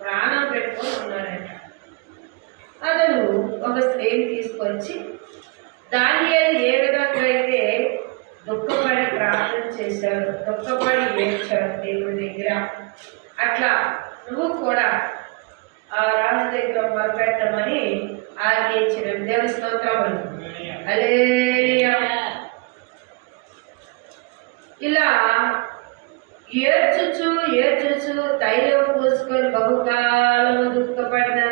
ప్రాణం పెట్టుకొని ఉన్నాడంట. అతను ఒక స్త్రీని తీసుకొచ్చి దానియేలు ఏ విధంగా అయితే దుఃఖపడి ప్రార్థన చేశాడు, దుఃఖపడి ఏడ్చాడు దేవుడి దగ్గర, అట్లా నువ్వు కూడా ఆ రాజు దగ్గర మొదలుపెట్టమని ఆజ్ఞయించిన దేవుని స్తోత్రములు. హల్లెలూయా. ఇలా ఏడ్చుచు తైలం పూసుకొని బహుకాలము దుఃఖపడిన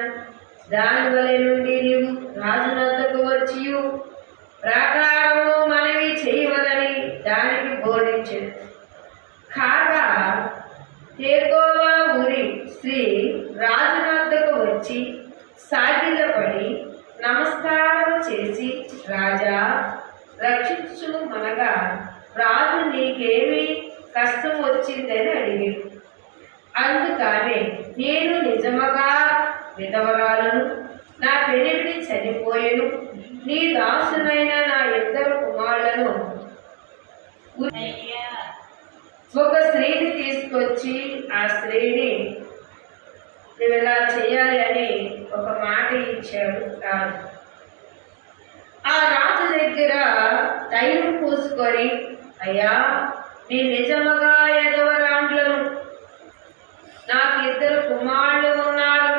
దానివల్ల నుండి నీవు రాజునందుకు వచ్చి ప్రాకారము మనవి చేయవలని దానికి బోధించాడు. కాగా తేకోవా ఊరి స్త్రీ రాజునందుకు వచ్చి సాగిలపడి నమస్కారం చేసి, రాజా రక్షించు మనగా రాజు నీకేమి కష్టం వచ్చిందని అడిగాడు. అందుకనే నేను నిజముగా విధవరాలను, నా పెనిమిటి చనిపోయెను, నీ దాసునైన నా ఇద్దరు కుమారులను ఒక స్త్రీని తీసుకొచ్చి ఆ స్త్రీని నువ్వు ఇలా చేయాలి అని ఒక మాట ఇచ్చాడు రాజు. ఆ రాజు దగ్గర తైలం పూసుకొని, అయ్యా నీ నిజముగా ఎదవరాండ్లను, నాకు ఇద్దరు కుమారులు ఉన్నారు,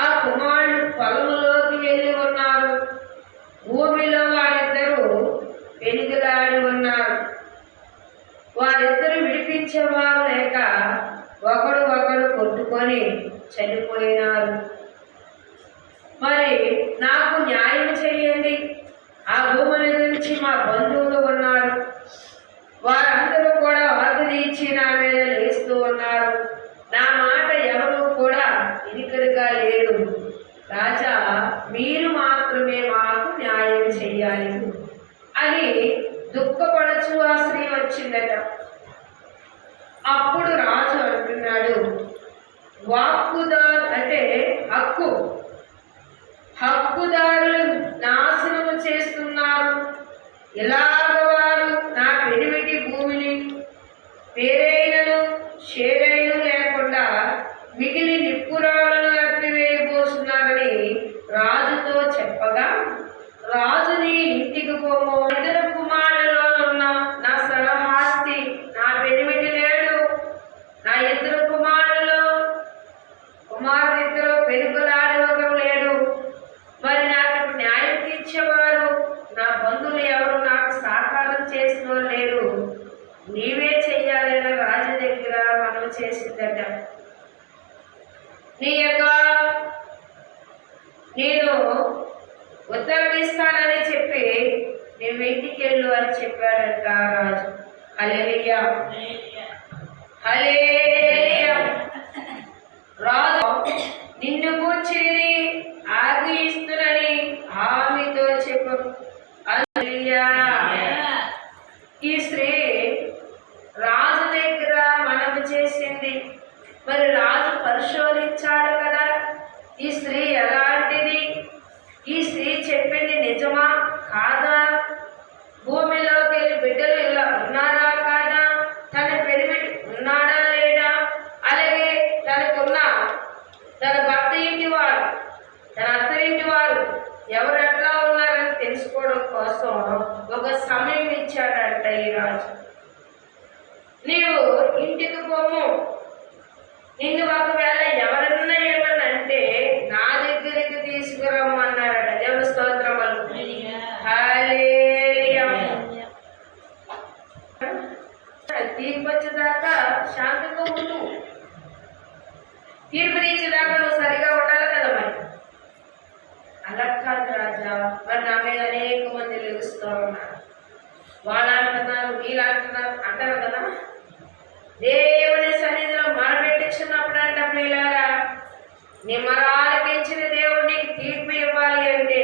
ఆ కుమారులు పొలంలోకి వెళ్ళి ఉన్నారు, భూమిలో వారిద్దరూ పెనుగులాడి ఉన్నారు, వారిద్దరు విడిపించేవారు లేక ఒకడు కొట్టుకొని చనిపోయినారు. మరి నాకు న్యాయం చేయండి, ఆ భూమిని గురించి మా బంధువులు ఉన్నారు, వారందరూ కూడా వాదించి నా మీద లేస్తూ ఉన్నారు, నా మాట ఎవరు కూడా ఇనికలుగా లేరు, రాజా మీరు మాత్రమే మాకు న్యాయం చెయ్యాలి అని దుఃఖపడచ్చు ఆ స్త్రీ వచ్చిందట. అప్పుడు రాజు అంటున్నాడు, వాక్కుదారు అంటే హక్కుదారులు నాశనము చేస్తున్నారు, ఇలాగ వారు నా పెనిమిటి భూమిని పేరైనను షేరైను లేకుండా మిగిలి నిప్పురాలను ఎత్తివేయబోతున్నారని రాజుతో చెప్పగా, రాజుని ఇంటికి పోము, ఇద్దరు కుమారులలో ఉన్న నా సలహాస్తి నా పెనిమిటి లేడు, నా ఇద్దరు కుమారులలో కుమారుడిద్దరు పెరుగులాడి ఒకరు లేడు, మరి నాకు న్యాయం తీర్చేవారు నా బంధువులు ఎవరు నాకు సహకారం చేసిన లేరు, నీవే చెయ్యాలని రాజు దగ్గర మనం చేసిందట. నేను ఉత్తరం ఇస్తానని చెప్పి నేను ఇంటికి వెళ్ళు అని చెప్పాడంట రాజు. హల్లెలూయా హల్లెలూయా. రాజు నిన్ను కూర్చుని ఆజ్ఞయిస్తునని ఆమెతో చెప్పు. హల్లెలూయా. ఈ స్త్రీ రాజు దగ్గర మనవి చేసింది, మరి రాజు పరిశోధించాడు కదా ఈ స్త్రీ ఎలాంటిది, ఈ స్త్రీ చెప్పింది నిజమా కాదా, భూమిలోకి వెళ్ళి బిడ్డలు ఇలా ఉన్నారా కాదా, తన పెనిమిటి ఉన్నాడా లేడా, అలాగే తన భర్త ఇంటి వారు తన అత్త ఇంటి వారు ఎవరు ఎట్లా ఉన్నారని తెలుసుకోవడం కోసం ఒక సమయం ఇచ్చాడంట ఈ రాజు. నీవు ఇంటికి పోము, నిన్ను ఒకవేళ ఎవరన్నా ఏమన్నా అంటే నా దగ్గరికి తీసుకురమ్మన్నారట. దేవుని స్తోత్రములు. హల్లెలూయా. తీర్పు వచ్చేదాకా శాంతంగా ఉండు, తీర్పు తీర్చేదాకా నువ్వు సరిగా ఉండాలి కదా. మరి అలా కాదు రాజా, మరి నా మీద అనేక మంది లెగుస్తూ ఉన్నారు, వాళ్ళు అంటున్నారు వీళ్ళు అంటారు కదా. దేవుని సన్నిధిలో మొరపెట్టించినప్పుడు అంటే పిల్లగా నిమ్మరాలకించిన దేవుడిని తీర్పు ఇవ్వాలి అంటే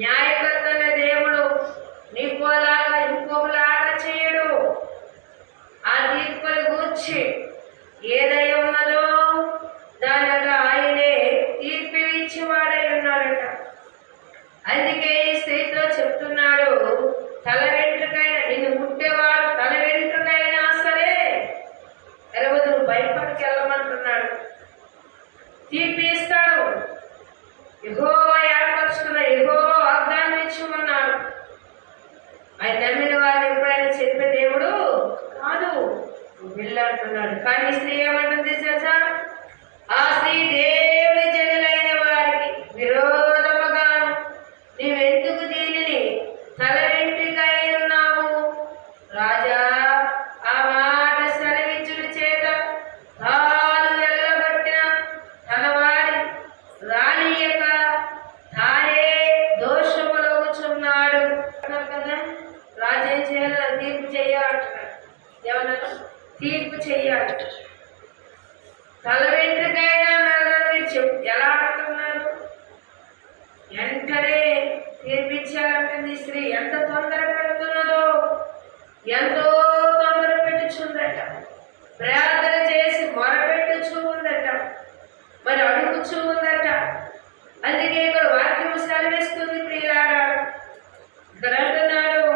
న్యాయకర్తన దేవుడు నీకోలాగా ఇంకోలాగా చేయడు. ఆ తీర్పుని గూర్చి ఏదై ఉన్నదో దానిట ఆయనే తీర్పు ఇచ్చేవాడై ఉన్నాడట. అందుకే ఈ స్త్రీతో చెప్తున్నాడు, తల వెంట్రుకైనా నిన్ను పుట్టేవాడు తల వెంట్రుకైనా సరే ఎరవదు భయపడికి వెళ్ళమంటున్నాడు. తీర్పు ఇస్తాడు. యెహోవా ఏర్పరచుకున్న యెహోవా వాగ్దానం ఇచ్చి ఉన్నాడు. ఆయన నమ్మిన వారు ఎప్పుడైనా చెప్పే దేవుడు కాదు, వీళ్ళు అంటున్నాడు. కానీ స్త్రీ ఏమంటుంది తెలుసా? ఆ స్త్రీ దేవుని జనులైన వారికి విరోధముగాను నీవెందుకు దీనిని తల వెంట్రుకై ఉన్నావు? రాజా ఆ మాట సెలవిచ్చుడి చేత తాను వెళ్ళగొట్టిన తన వారి రానియక తానే దోషములవుచున్నాడు కదా. రాజు ఏం చేయాలి? తీర్పు చేయాలంటున్నాడు. ఏమన్నా తీర్పు చెయ్యాలి. తల వెంట్రుకైనా ఎలా అంటున్నారు? వెంటనే తీర్పిచ్చారంటుంది. స్త్రీ ఎంత తొందర పెడుతున్నదో, ఎంతో తొందర పెట్టుచుందట. ప్రార్థన చేసి మొరపెట్టుచూ ఉందట, మరి అడుగుచూ ఉందట. అందుకే ఇక్కడ వాక్యం సెలవిస్తుంది ప్రియులారా. ఇక్కడ అంటున్నారు,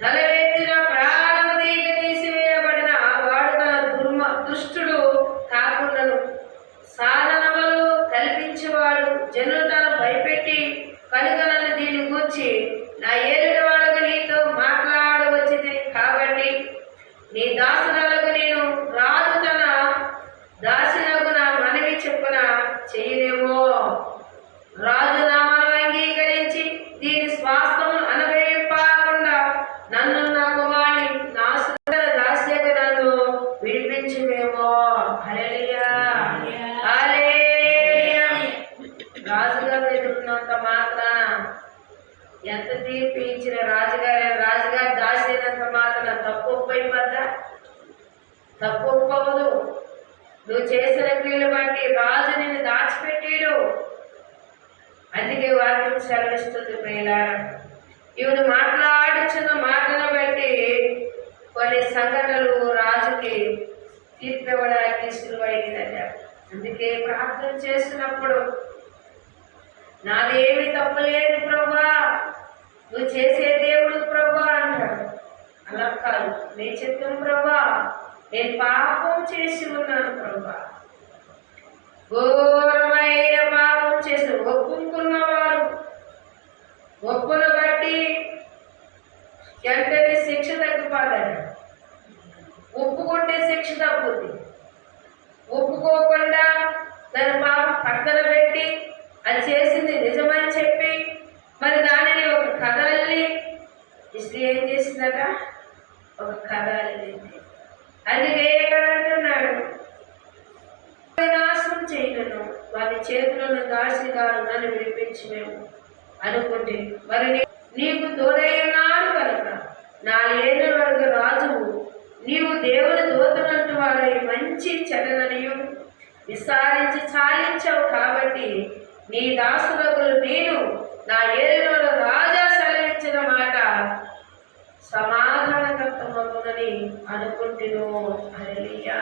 తలవెత్తిన ప్రాణము తీగ తీసివేయబడిన వాడు తన దుష్టుడు కాకుండాను సాధనములు కల్పించేవాడు జనులు తను భయపెట్టి కనుక నన్ను దీన్ని గూర్చి నా ఏలుడు వాడుకు నీతో మాట్లాడవచ్చింది. కాబట్టి నీ దాసురాలకు నేను రాజు తన దాసినకు నా మనవి చెప్పున చేయలేమో. రాజు నా మనవి అంగీకరించి దీని స్వాస్థము అనవేయకుండా నన్ను నా కుమారుని నా సుందర దాస్యకు నన్ను విడిపించుమేమో. హల్లెలూయా, హల్లెలూయా. రాజుగారు ఎదుర్కొన్నంత మాత్రాన, ఎంత తీర్పు ఇచ్చిన రాజుగారు దాసినంత మాత్రాన తప్పు ఒప్పైపోద్దా? తప్పు ఒప్పవదు. నువ్వు చేసిన క్రియలు బట్టి రాజు నిన్ను దాచిపెట్టాడు. అందుకే వాక్యం సెలవిస్తుంది ప్రియులారా. ఇవను మాట్లాడుచున్న మాటను బట్టి కొన్ని సంఘటనలు రాజుకి తీర్పు ఇవ్వడానికి సులువైనదట. అందుకే ప్రార్థన చేస్తున్నప్పుడు నాదేమి తప్పులేదు ప్రభా, నువ్వు చేసే దేవుడు ప్రభా అంటాడు. అలా కాదు, నీ చిత్తం ప్రభా, నేను పాపం చేసి ఉన్నాను ప్రభా, ఘోరమైన పాపం చేసి ఒప్పుకున్నవారు ఒప్పును బట్టి వెంటనే శిక్ష తగ్గిపోతాడు. ఒప్పుకుంటే శిక్ష తగ్గుద్ది. ఒప్పుకోకుండా తన పాపం పక్కన పెట్టి అది చేసింది నిజమని చెప్పి మరి దానిని ఒక కథ అల్లి, ఇస్త్రీ ఏం చేసిందట? ఒక కథ అల్లింది. అందుకే ఇక్కడ అంటున్నాడు, నాశనం చేయను వారి చేతులను దాసిగాను నన్ను విడిపించి మేము అనుకుంటే మరి నీకు తోడైనాడు కనుక నా ఏళ్ళ వరకు రాజువు నీవు దేవుని దూతనంటు వాడై మంచి చెడ్డననియు విసారించి చాలించావు. కాబట్టి నీ దాసులకు నేను నా ఏళ్ళలో రాజా సెలవిచ్చిన మాట సమాధానకర్తమగునని అనుకుంటును. హల్లెలూయా.